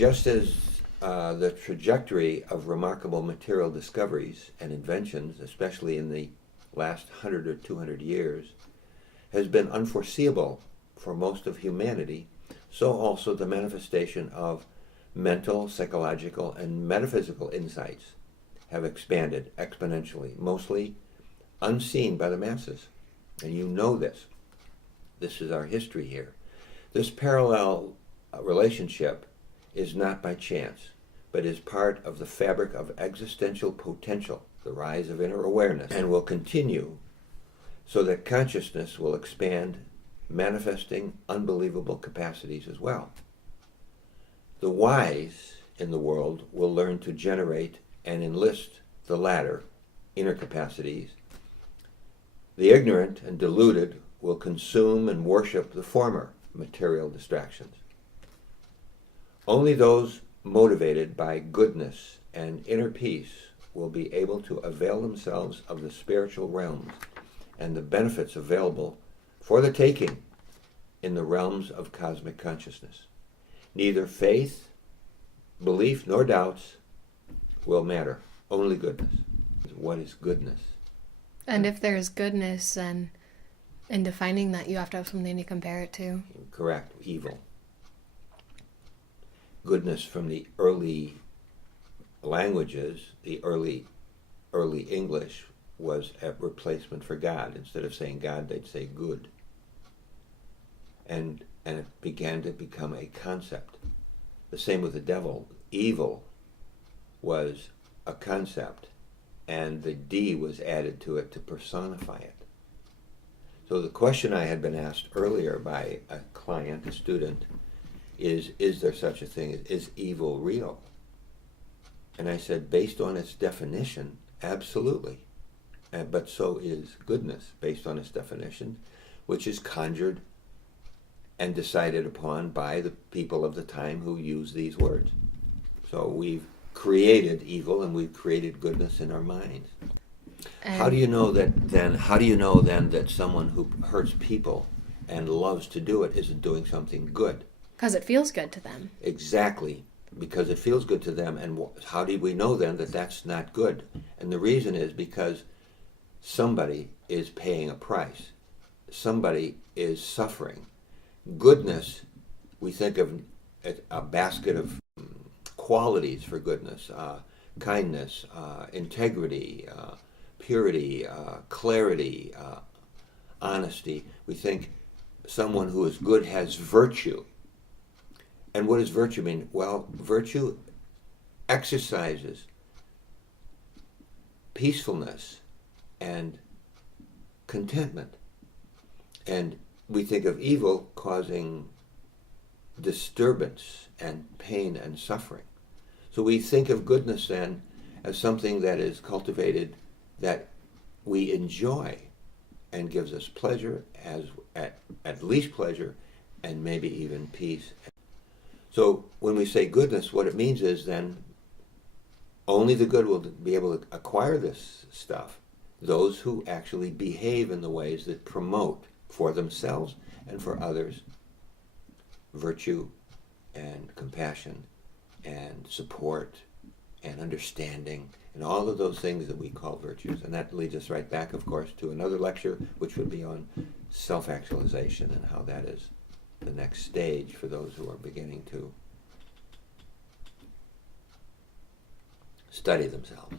Just as the trajectory of remarkable material discoveries and inventions, especially in the last 100 or 200 years, has been unforeseeable for most of humanity, so also the manifestation of mental, psychological, and metaphysical insights have expanded exponentially, mostly unseen by the masses. And you know this. This is our history here. This parallel relationship is not by chance, but is part of the fabric of existential potential, the rise of inner awareness, and will continue so that consciousness will expand, manifesting unbelievable capacities as well. The wise in the world will learn to generate and enlist the latter, inner capacities. The ignorant and deluded will consume and worship the former, material distractions. Only those motivated by goodness and inner peace will be able to avail themselves of the spiritual realms and the benefits available for the taking in the realms of cosmic consciousness. Neither faith, belief, nor doubts will matter. Only goodness. What is goodness? And if there's goodness, then in defining that, you have to have something to compare it to. Correct. Evil. Goodness from the early languages, the early English was a replacement for God. Instead of saying God, they'd say good. And it began to become a concept. The same with the devil. Evil was a concept, and the D was added to it to personify it. So the question I had been asked earlier by a client, a student, is there such a thing? Is evil real? And I said, based on its definition, absolutely. But so is goodness, based on its definition, which is conjured and decided upon by the people of the time who use these words. So we've created evil and we've created goodness in our minds. How do you know then that someone who hurts people and loves to do it isn't doing something good? Because it feels good to them. Exactly, because it feels good to them. And how do we know then that that's not good? And the reason is because somebody is paying a price. Somebody is suffering. Goodness, we think of a basket of qualities for goodness, kindness, integrity, purity, clarity, honesty. We think someone who is good has virtue. And what does virtue mean? Well, virtue exercises peacefulness and contentment. And we think of evil causing disturbance and pain and suffering. So we think of goodness then as something that is cultivated, that we enjoy and gives us pleasure, as at least pleasure, and maybe even peace. So when we say goodness, what it means is then only the good will be able to acquire this stuff. Those who actually behave in the ways that promote for themselves and for others virtue and compassion and support and understanding and all of those things that we call virtues. And that leads us right back, of course, to another lecture, which would be on self-actualization and how that is the next stage for those who are beginning to study themselves.